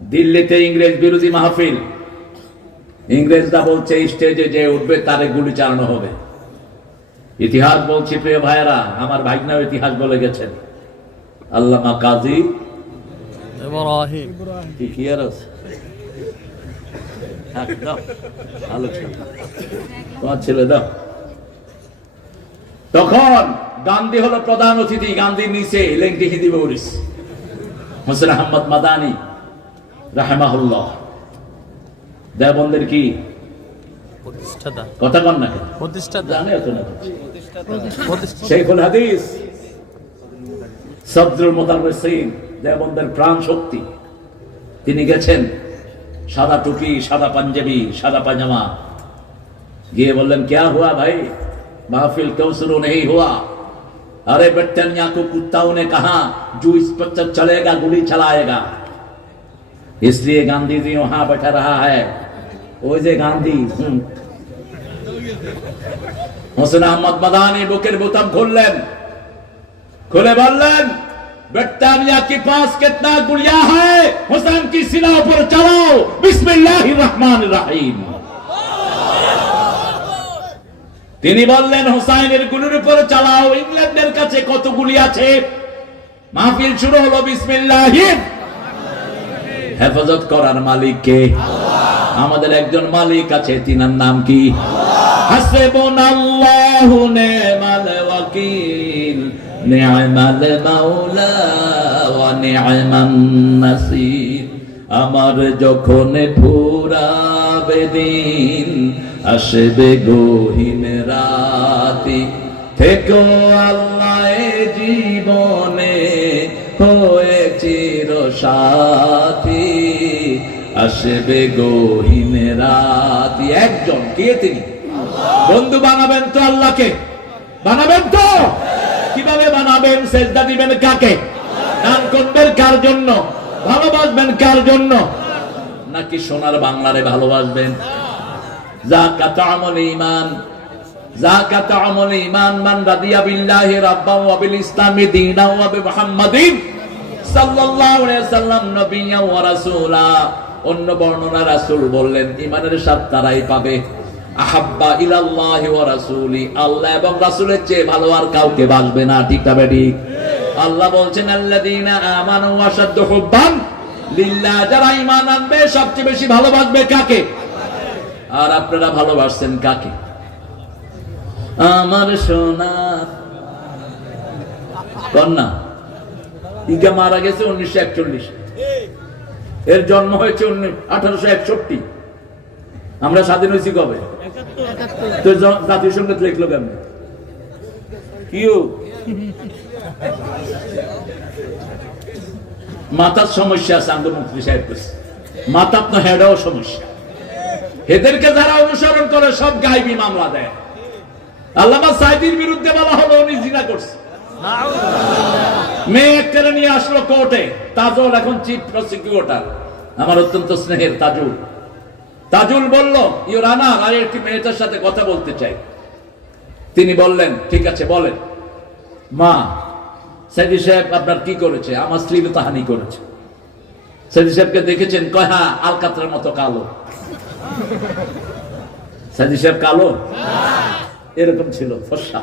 দিল্লিতে ইংরেজ বিরোধী মাহফিল, ইংরেজরা বলছে স্টেজে যে উঠবে তারে গুলি চালানো হবে। ইতিহাস বলছি প্রিয় ভাইয়েরা, আমার ভাইনাও ইতিহাস বলে গেছেন। আল্লামা কাজী ইব্রাহিম তোমার ছেলে দাও। তখন গান্ধী হলো প্রধান অতিথি, গান্ধীর নিচে লেংটি হিন্দি বরিস হোসেন আহমদ মাদানী রাহেমাহুল্লাহ, দেওবন্দের কি কথা কন না জানে তো না, শেখুল হাদিস সদরুল মুদাররিসিন, দেওবন্দের প্রাণ শক্তি। তিনি গেছেন সাদা টুপি, সাদা পাঞ্জাবি, সাদা পাজামা, গিয়ে বললেন क्या हुआ भाई, महफिल क्यों शुरू नहीं हुआ? अरे ब्रिटानिया को कुत्ताओं ने कहा जो इस पर चलेगा गोली चलाएगा, इसलिए गांधी जी वहां बैठा रहा है। वो जे गांधी হোসেন আহমদ মাদানী বুকের বোতাম খুললেন, খুলে বললেন ब्रिटानिया के पास कितना गुलिया है, हुसैन की सीना पर चलाओ, बिस्मिल्लाहिर रहमानिर रहीम। তিনি বললেন হুসাইনের গুলির উপর চালাও, ইংল্যান্ডের কাছে কত গুলি আছে। মাহফিল শুরু হলো বিসমিল্লাহির। হেফাজত করার মালিক কে? আমাদের একজন মালিক আছে, তিনার নাম কি? হাসবুনাল্লাহু নি'মাল ওয়াকিল, নি'মাল মাওলা ওয়া নি'মান নাসির। আমার যখন ফুরাবে দিন, আসবে গহীন রাতি, থেকো আল্লাহ জীবনে হয়ে চির সাথী, আসবে গহীন রাতি। একজন কে? তিনি। বন্ধু বানাবেন তো আল্লাহকে, বানাবেন তো? কিভাবে বানাবেন? সেজদা দিবেন কাকে? দান করবেন কার জন্য? ভালোবাসবেন কার জন্য? নাকি সোনার বাংলারে ভালোবাসবেন? যাকাত আমল ঈমান, যাকাত আমল ঈমান, মান রাদিয়া বিল্লাহি রাব্বান ওয়া বিল ইসলামি দীনান ওয়া বি মুহাম্মাদিন সাল্লাল্লাহু আলাইহি ওয়াসাল্লাম নবিয়্যান ওয়া রাসূলা। অন্য বর্ণনা রাসূল বললেন ঈমানের স্বাদ তারাই পাবে। আহাব্বা ইলাল্লাহি ওয়া রাসূলি, আল্লাহ এবং রাসূলের চেয়ে ভালো আর কাউকে বাসবে না। ঠিক তবে ঠিক। আল্লাহ বলছেন আল্লাযীনা আমানু ওয়া শাদ্দু হুব্বান লিল্লাহ, যারা ঈমান আনবে সবচেয়ে বেশি ভালোবাসবে কাকে? আর আপনারা ভালোবাসছেন কাকে? আমার সোনার কন্যা ইগা মারা গেছে 1941, এর জন্ম হয়েছে 1861। আমরা স্বাধীন হয়েছি কবে? তো জাতীয় সঙ্গীত লিখলো কেমন? কিউ মাতার সমস্যা আছে, আন্দোলনমন্ত্রী সাহেব করছে। মাতার তো হেডও সমস্যা। এদেরকে যারা অনুসরণ করে সব গায়েবী মামলা দেয়। আল্লামা সাইদির বিরুদ্ধে বলা হলো উনি জিনা করছে, মেয়ে একটা নিয়ে আসলো কোর্টে। তাজুল এখন চিফ প্রসিকিউটর, আমার অত্যন্ত স্নেহের তাজুল। তাজুল বলল ইওর অনার, আর একটি মেয়েটার সাথে কথা বলতে চাই। তিনি বললেন ঠিক আছে বলেন। মা, সাইদি সাহেব আপনার কি করেছে? আমার শ্লীলতাহানি করেছে। সাইদি সাহেবকে দেখেছেন? কয় হ্যাঁ, আলকাতরার মতো কালো। সাইদি সাহেব কালো? এরকম ছিল, ফর্সা।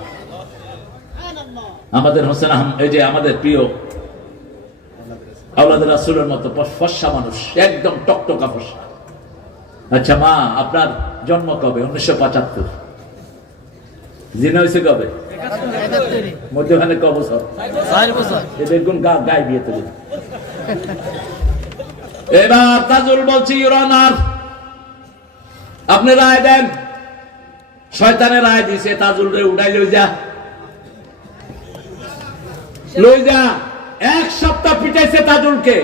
আমাদের হোসেন এই যে আমাদের প্রিয় আওলাদ রাসূলের মতো ফর্সা মানুষ, একদম টকটকা ফর্সা। আচ্ছা মা, আপনার জন্ম কবে? 1975। জিনা হয়েছে কবে? মধ্যখানে ক বছর? 4 বছর। দেখুন গায়ে বিয়ে তো। এবার তাজুল বলছি ইওর অনার, আপনি রায় দেন। শয়তানের রায় দিছে, তাজুল রে উড়াই লই যা, লই যা। 1 সপ্তাহ পিটাইছে তাজুলকে,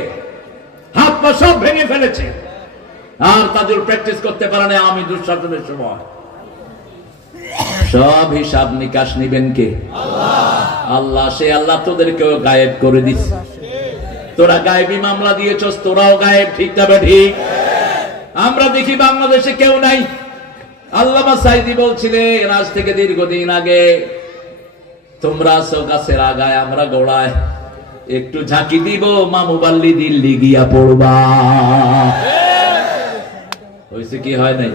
হাত পা সব ভেঙে ফেলেছে। আর তাজুল প্র্যাকটিস করতে পারে না। আমি দুঃশাসনের সময় সব হিসাব নিকাশ নিবেন কে? আল্লাহ। সে আল্লাহ তোদেরকেও গায়েব করে দিচ্ছে। তোরা গায়েবী মামলা দিয়েছস, তোরাও গায়েব। ঠিক তবে ঠিক। আমরা দেখি বাংলাদেশে কেউ নাই। আল্লামা সাইদি বলছিলেন আজ থেকে দীর্ঘদিন আগে, তোমরা আছো গাছের আগায়, আমরা গোড়ায়। একটু ঝাঁকি দিব, মামু বাল্লি দিল্লি গিয়া পড়বা। হয়েছে কি হয় নাই?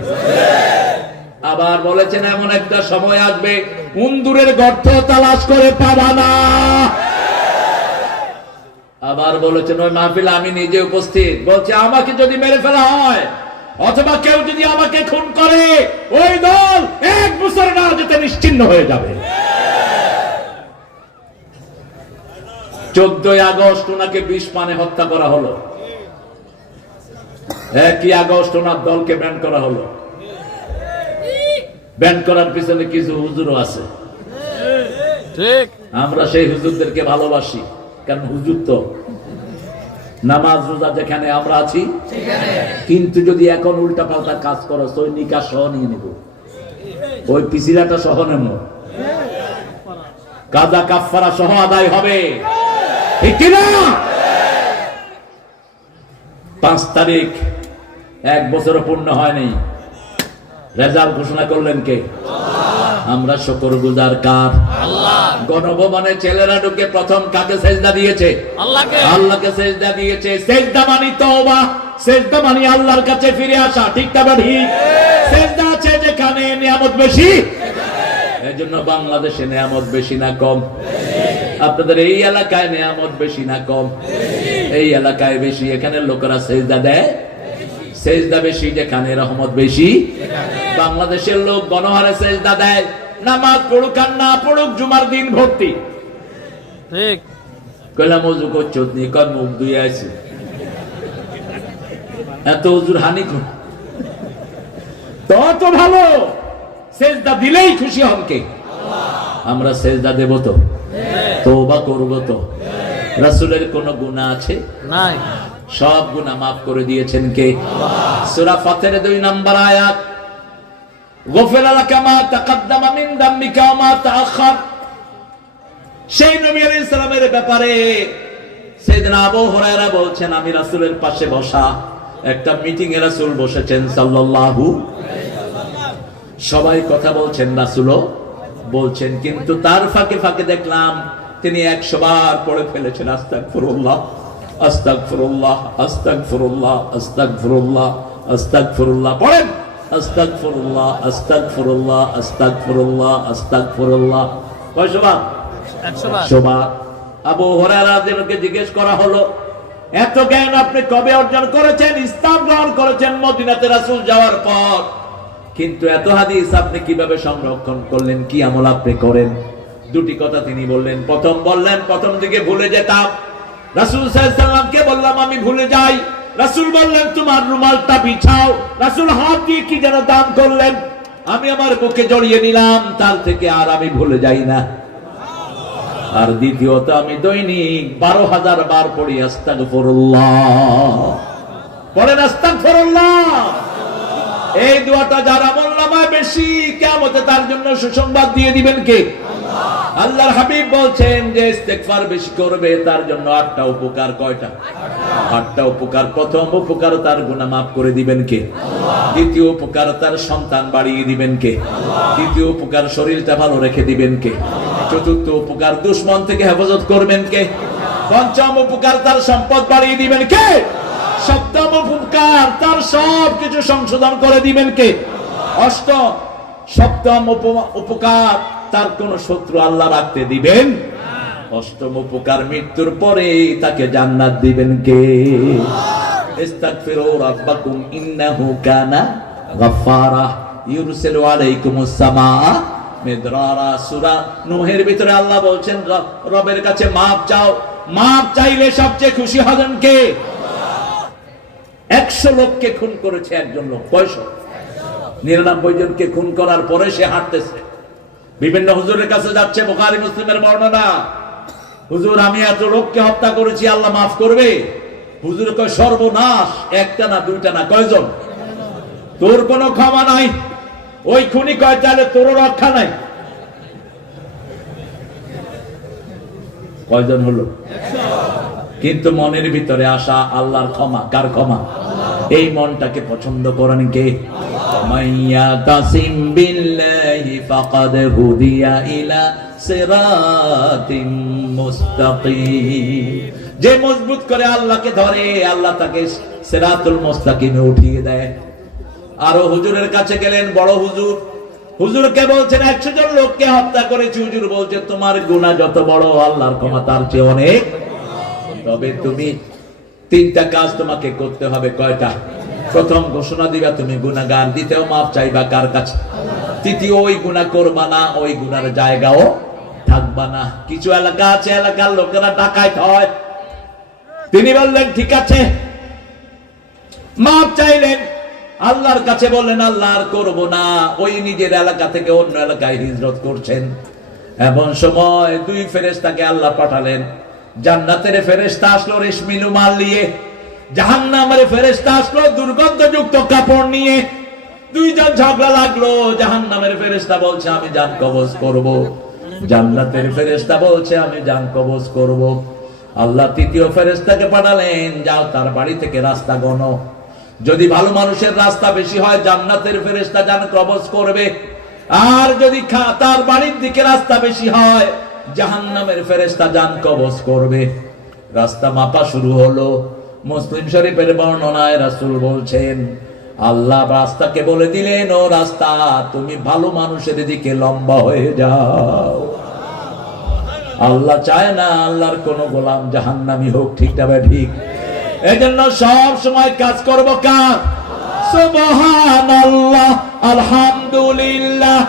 আবার বলেছেন এমন একটা সময় আসবে উন্দুরের গর্ত তালাশ করে পাবা না। আবার বলেছেন ওই মাহফিলে আমি নিজে উপস্থিত, বলছে আমাকে যদি মেরে ফেলা হয় অথবা কেউ যদি আমাকে খুন করে ওই দল 1 বছর না যেতে নিশ্চিহ্ন হয়ে যাবে। 14 আগস্ট ওনাকে 20 পানে হত্যা করা হলো। 1 আগস্ট ওনার দলকে ব্যান করা হলো। ব্যান করার পিছনে কিছু হুজুরও আছে। ঠিক, আমরা সেই হুজুরদেরকে ভালোবাসি, কারণ হুজুর তো নামাজ রোজা যেখানে আমরা আছি কিন্তু যদি এখন উল্টা পাল্টা কাজ করো ওই নিকাহ সহ নিয়ে নেব, ওই পিছিলাটা সহ নেব, কাজা কাফারা সহ আদায় হবে, ঠিক কিনা? 5 তারিখ 1 বছর পূর্ণ হয়নি, রেজাল্ট ঘোষণা করলেন কে? আমরা শুকরগুজার কার? আল্লাহ। গণভবনে ছেলেরা ঢুকে প্রথম কাকে সেজদা দিয়েছে? আল্লাহকে। আল্লাহকে সেজদা দিয়েছে। সেজদা মানে তওবা, সেজদা মানে আল্লাহর কাছে ফিরে আসা, ঠিক না ঠিক? সেজদা আছে যেখানে নিয়ামত বেশি, এজন্য বাংলাদেশে নিয়ামত বেশি না কম? আপনাদের এই এলাকায় নিয়ামত বেশি না কম? এই এলাকায় বেশি, এখানে লোকেরা সেজদা দেয়, সেজদা বেশি যেখানে, রহমত বেশি। বাংলাদেশের লোক গণহারে সেজদা দেয়, নামাজ পড়ুক আর না পড়ুক জুমার দিন ভর্তি। ঠিক কইলাম ওযু করছো নি, কর মুখ ধুয়ে আইছে, এত ওযুর হানি কোন? তত ভালো সেজদা দিলেই খুশি হন কে? আমরা সেজদা দেব তো, তওবা করব তো। রাসূলের কোনো গুনাহ আছে? নাই, সব গুনাহ মাফ করে দিয়েছেন কে? সূরা ফাতিরের 2 নম্বর আয়াত, গফিরা লাকা মা তাকাদ্দামা মিন দাম্মিকা ওয়া মা তাআখার। সেই নবী আলাইহিস সালামের ব্যাপারে সাইয়েদনা আবু হুরায়রা বলছেন, আমি রাসূলের পাশে বসা, একটা মিটিং এ রাসূল বসেছেন সাল্লাল্লাহু আলাইহি ওয়াসাল্লাম, সবাই কথা বলছেন, রাসূলও বলছেন, কিন্তু তার ফাঁকে ফাঁকে দেখলাম তিনি 100 বার পড়ে ফেলেছেন আস্তাগফিরুল্লাহ আস্তাগফিরুল্লাহ আস্তাগফিরুল্লাহ আস্তাগফিরুল্লাহ আস্তাগফিরুল্লাহ। পড়েন আস্তাগফিরুল্লাহ আস্তাগফিরুল্লাহ আস্তাগফিরুল্লাহ আস্তাগফিরুল্লাহ। কয়শবার? 100 বার। আবু হুরায়রাকে জিজ্ঞেস করা হলো, এত জ্ঞান আপনি কবে অর্জন করেছেন? ইসলাম গ্রহণ করেছেন মদিনাতে রাসূল যাওয়ার পর, কিন্তু এত হাদিস আপনি কিভাবে সংরক্ষণ করলেন? কি আমল আপনি করেন? 2টি কথা তিনি বললেন। প্রথম বললেন, প্রথম দিকে ভুলে যেতাম, রাসূল সাল্লাল্লাহু আলাইহি ওয়াসাল্লামকে বললাম আমি ভুলে যাই, রাসূল বললেন তোমার রুমালটা বিছাও, রাসূল হাত দিয়ে কি যেন দান করলেন, আমি আমার বুকে জড়িয়ে নিলাম, তার থেকে আর আমি ভুলে যাই না। আর দ্বিতীয়ত আমি দৈনিক 12,000 বার পড়ি আস্তাগফিরুল্লাহ। পড়েন আস্তাগফিরুল্লাহ। এই দোয়াটা যার আমলনামায় বেশি, কিয়ামতে তার জন্য সুসংবাদ দিয়ে দিবেন কে? আল্লাহর হাবিব বলছেন যে ইস্তেগফার বেশি করবে তার জন্য 8টা উপকার। কয়টা? 8টা উপকার। প্রথম উপকার তার গুনাহ মাফ করে দিবেন কে? দ্বিতীয় উপকার তার সন্তান বাড়িয়ে দিবেন কে? তৃতীয় উপকার শরীরটা ভালো রেখে দিবেন কে? চতুর্থ উপকার দুশমন থেকে হেফাজত করবেন কে? পঞ্চম উপকার তার সম্পদ বাড়িয়ে দিবেন কে? সপ্তম উপকার তার সব কিছু সংশোধন করে দিবেন কে? সপ্তম উপকার তার কোন শত্রু আল্লাহ রাখতে দিবেন। অষ্টম উপকার মৃত্যুর পরে তাকে জান্নাত দিবেন কে? ইস্তাগফিরু রাব্বাকুম ইন্নাহু কানা গাফফারা ইউরসিলু আলাইকুমুস সামাআ মিদরারা। সূরা নূহের ভিতরে আল্লাহ বলছেন রবের কাছে মাপ চাও, মাপ চাইলে সবচেয়ে খুশি হবেন কে? 100 লোককে খুন করেছে একজন লোক, 99 জনকে খুন করার পরে সে হাঁটতেছে, বিভিন্ন হুজুরের কাছে যাচ্ছে। বুখারী মুসলিমের বর্ণনা, হুজুর আমি এত লোককে হত্যা করেছি, আল্লাহ মাফ করবে? হুজুর কয় সর্বনাশ, একটা না দুইটা না, কয়জন? তোর কোনো ক্ষমা নাই। ওই খুনি কয় তাহলে তোরও রক্ষা নাই। কয়জন হলো? কিন্তু মনের ভিতরে আসা আল্লাহর ক্ষমা। কার ক্ষমা? এই মনটাকে পছন্দ করেন কে? মাইয়া তাসিম বিল্লাহি ইলাইহি ফাকাদ হুদিয়া ইলা সিরাতিম মুস্তাকিম। যে মজবুত করে আল্লাহকে ধরে, আল্লাহ তাকে সিরাতুল মুস্তাকিমে উঠিয়ে দেয়। আরো হুজুরের কাছে গেলেন বড় হুজুর, হুজুরকে বলছেন 100 জন লোককে হত্যা করেছি। হুজুর বলছে তোমার গুনাহ যত বড় আল্লাহর ক্ষমা তার চেয়ে অনেক, তবে তুমি 3টা কাজ তোমাকে করতে হবে। কয়টা? প্রথম ঘোষণা দিবা তুমি গুনাহগার, দ্বিতীয় মাফ চাইবা কার কাছে, তৃতীয় ওই গুনাহ করবা না, ওই গুনার জায়গাও থাকবা না। কিছু এলাকা আছে, এলাকার লোকেরা ডাকাইত হয়। তিনি বললেন ঠিক আছে, মাফ চাইলেন, আল্লাহর কাছে বললেন আল্লাহ আর করবো না। ওই নিজের এলাকা থেকে অন্য এলাকায় হিজরত করছেন। এমন সময় 2 ফেরেশতাকে আল্লাহ পাঠালেন। জান্নাতের ফেরেশতা আসলো রেশমি রুমাল নিয়ে, জাহান্নামের ফেরেশতা আসলো দুর্গন্ধযুক্ত কাপড় নিয়ে। 2 জন ঝগড়া লাগলো। জাহান্নামের ফেরেশতা বলছে আমি জান কবজ করব, জান্নাতের ফেরেশতা বলছে আমি জান কবজ করব। আল্লাহ 3য় ফেরেশতাকে পাঠালেন, যাও তার বাড়ি থেকে রাস্তা গণো। যদি ভালো মানুষের রাস্তা বেশি হয় জান্নাতের ফেরেশতা জান কবজ করবে, আর যদি তার বাড়ির দিকে রাস্তা বেশি হয় জাহান্নামের ফেরেশতা জান কবজ করবে। রাস্তা মাপা শুরু হলো। মুসলিম শরীফের বর্ণনায় রাসূল বলছেন আল্লাহ রাস্তাকে বলে দিলেন, ও রাস্তা তুমি ভালো মানুষের দিকে লম্বা হয়ে যাও। আল্লাহ চায় না আল্লাহর কোন গোলাম জাহান্নামী হোক, ঠিক না ঠিক? এজন্য সব সময় কাজ করব কার? সুবহানাল্লাহ, আলহামদুলিল্লাহ,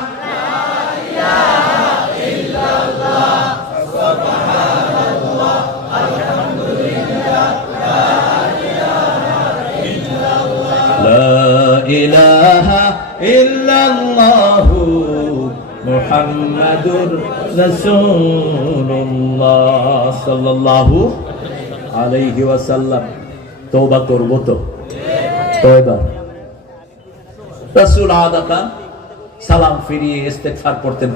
লা ইলাহা ইল্লাল্লাহু মুহাম্মাদুর রাসূলুল্লাহ সাল্লাল্লাহু আলাইহি ওয়াসাল্লাম। তওবা করব তো? তওবা। রাসূল আদাতা সালাম ফিরিয়ে ইস্তেগফার করতেন।